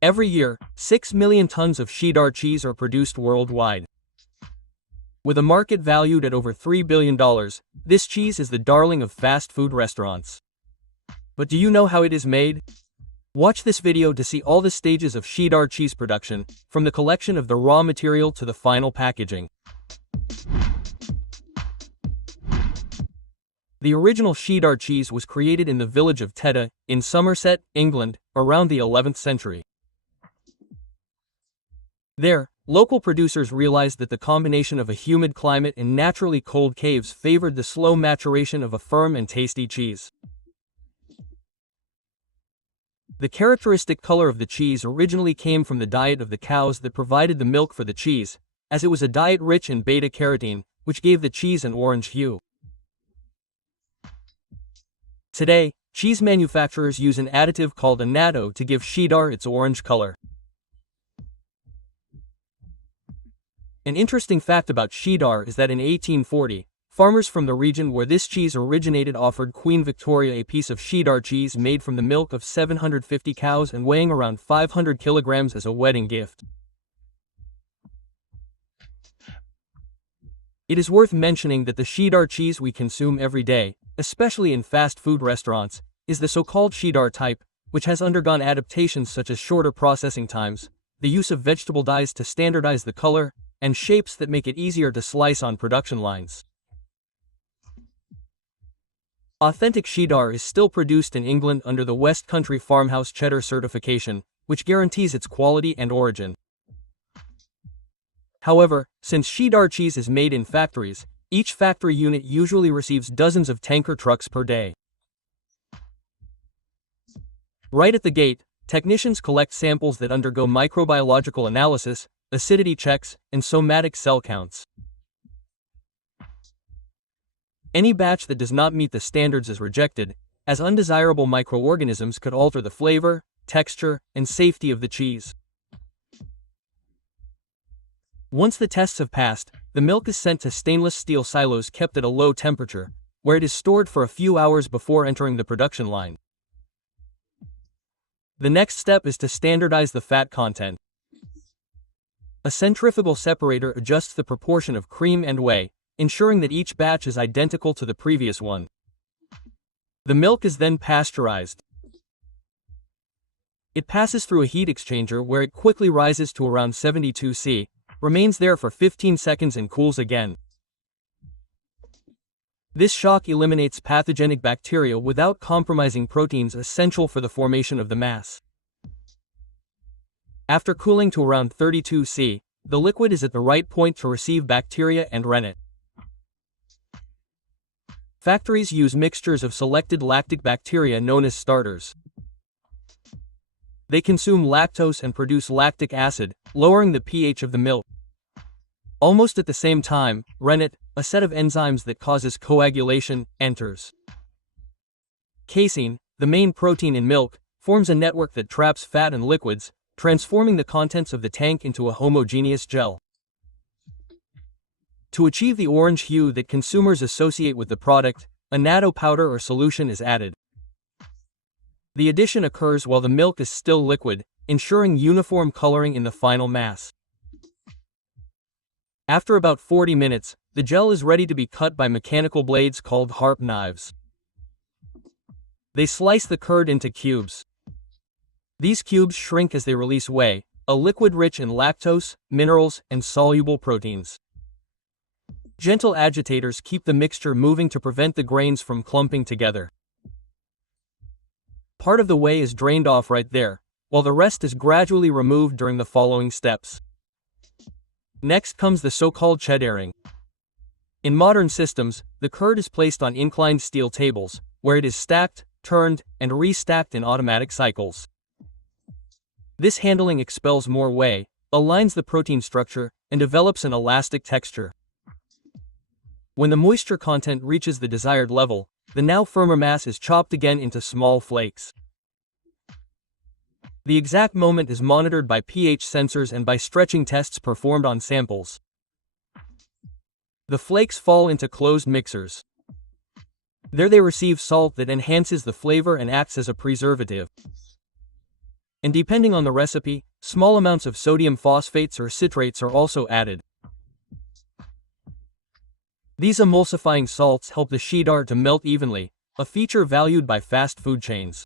Every year, 6 million tons of Cheddar cheese are produced worldwide. With a market valued at over $3 billion, this cheese is the darling of fast food restaurants. But do you know how it is made? Watch this video to see all the stages of Cheddar cheese production, from the collection of the raw material to the final packaging. The original Cheddar cheese was created in the village of Cheddar, in Somerset, England, around the 11th century. There, local producers realized that the combination of a humid climate and naturally cold caves favored the slow maturation of a firm and tasty cheese. The characteristic color of the cheese originally came from the diet of the cows that provided the milk for the cheese, as it was a diet rich in beta-carotene, which gave the cheese an orange hue. Today, cheese manufacturers use an additive called annatto to give Cheddar its orange color. An interesting fact about Cheddar is that in 1840, farmers from the region where this cheese originated offered Queen Victoria a piece of Cheddar cheese made from the milk of 750 cows and weighing around 500 kilograms as a wedding gift. It is worth mentioning that the Cheddar cheese we consume every day, especially in fast food restaurants, is the so-called Cheddar type, which has undergone adaptations such as shorter processing times, the use of vegetable dyes to standardize the color, and shapes that make it easier to slice on production lines. Authentic Cheddar is still produced in England under the West Country Farmhouse Cheddar certification, which guarantees its quality and origin. However, since Cheddar cheese is made in factories, each factory unit usually receives dozens of tanker trucks per day. Right at the gate, technicians collect samples that undergo microbiological analysis, acidity checks, and somatic cell counts. Any batch that does not meet the standards is rejected, as undesirable microorganisms could alter the flavor, texture, and safety of the cheese. Once the tests have passed, the milk is sent to stainless steel silos kept at a low temperature, where it is stored for a few hours before entering the production line. The next step is to standardize the fat content. A centrifugal separator adjusts the proportion of cream and whey, ensuring that each batch is identical to the previous one. The milk is then pasteurized. It passes through a heat exchanger where it quickly rises to around 72 C, remains there for 15 seconds and cools again. This shock eliminates pathogenic bacteria without compromising proteins essential for the formation of the mass. After cooling to around 32 C, the liquid is at the right point to receive bacteria and rennet. Factories use mixtures of selected lactic bacteria known as starters. They consume lactose and produce lactic acid, lowering the pH of the milk. Almost at the same time, rennet, a set of enzymes that causes coagulation, enters. Casein, the main protein in milk, forms a network that traps fat and liquids, transforming the contents of the tank into a homogeneous gel. To achieve the orange hue that consumers associate with the product, annatto powder or solution is added. The addition occurs while the milk is still liquid, ensuring uniform coloring in the final mass. After about 40 minutes, the gel is ready to be cut by mechanical blades called harp knives. They slice the curd into cubes. These cubes shrink as they release whey, a liquid rich in lactose, minerals, and soluble proteins. Gentle agitators keep the mixture moving to prevent the grains from clumping together. Part of the whey is drained off right there, while the rest is gradually removed during the following steps. Next comes the so-called cheddaring. In modern systems, the curd is placed on inclined steel tables, where it is stacked, turned, and restacked in automatic cycles. This handling expels more whey, aligns the protein structure, and develops an elastic texture. When the moisture content reaches the desired level, the now firmer mass is chopped again into small flakes. The exact moment is monitored by pH sensors and by stretching tests performed on samples. The flakes fall into closed mixers. There they receive salt that enhances the flavor and acts as a preservative. And depending on the recipe, small amounts of sodium phosphates or citrates are also added. These emulsifying salts help the cheddar to melt evenly, a feature valued by fast food chains.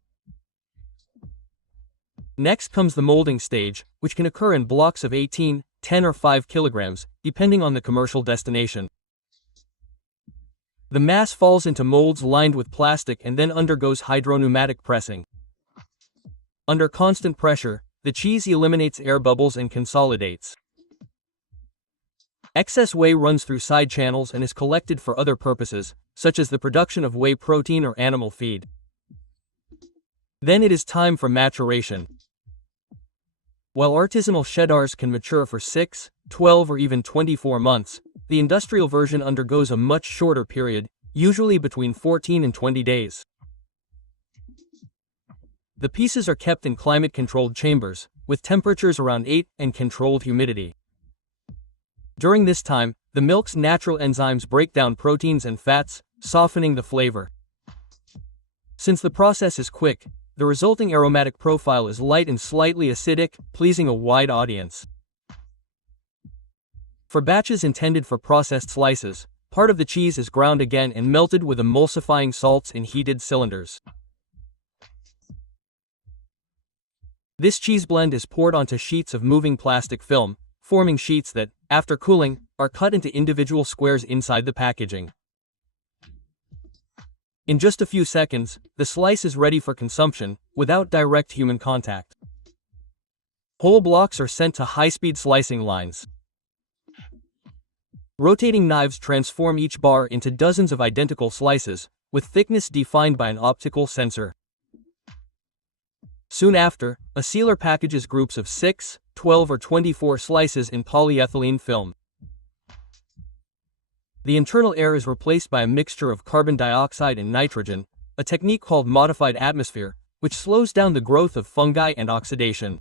Next comes the molding stage, which can occur in blocks of 18, 10 or 5 kilograms, depending on the commercial destination. The mass falls into molds lined with plastic and then undergoes hydropneumatic pressing. Under constant pressure, the cheese eliminates air bubbles and consolidates. Excess whey runs through side channels and is collected for other purposes, such as the production of whey protein or animal feed. Then it is time for maturation. While artisanal cheddars can mature for 6, 12 or even 24 months, the industrial version undergoes a much shorter period, usually between 14 and 20 days. The pieces are kept in climate-controlled chambers, with temperatures around 8 and controlled humidity. During this time, the milk's natural enzymes break down proteins and fats, softening the flavor. Since the process is quick, the resulting aromatic profile is light and slightly acidic, pleasing a wide audience. For batches intended for processed slices, part of the cheese is ground again and melted with emulsifying salts in heated cylinders. This cheese blend is poured onto sheets of moving plastic film, forming sheets that, after cooling, are cut into individual squares inside the packaging. In just a few seconds, the slice is ready for consumption, without direct human contact. Whole blocks are sent to high-speed slicing lines. Rotating knives transform each bar into dozens of identical slices, with thickness defined by an optical sensor. Soon after, a sealer packages groups of 6, 12 or 24 slices in polyethylene film. The internal air is replaced by a mixture of carbon dioxide and nitrogen, a technique called modified atmosphere, which slows down the growth of fungi and oxidation.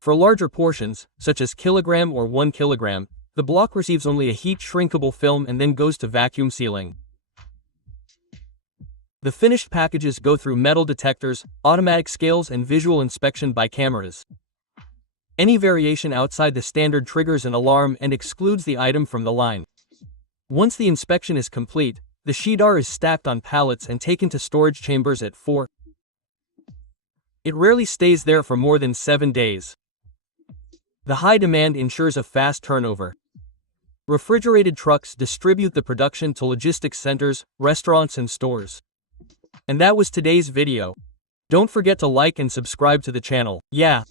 For larger portions, such as kilogram or 1 kilogram, the block receives only a heat-shrinkable film and then goes to vacuum sealing. The finished packages go through metal detectors, automatic scales and visual inspection by cameras. Any variation outside the standard triggers an alarm and excludes the item from the line. Once the inspection is complete, the cheddar is stacked on pallets and taken to storage chambers at 4. It rarely stays there for more than 7 days. The high demand ensures a fast turnover. Refrigerated trucks distribute the production to logistics centers, restaurants and stores. And that was today's video. Don't forget to like and subscribe to the channel. Yeah.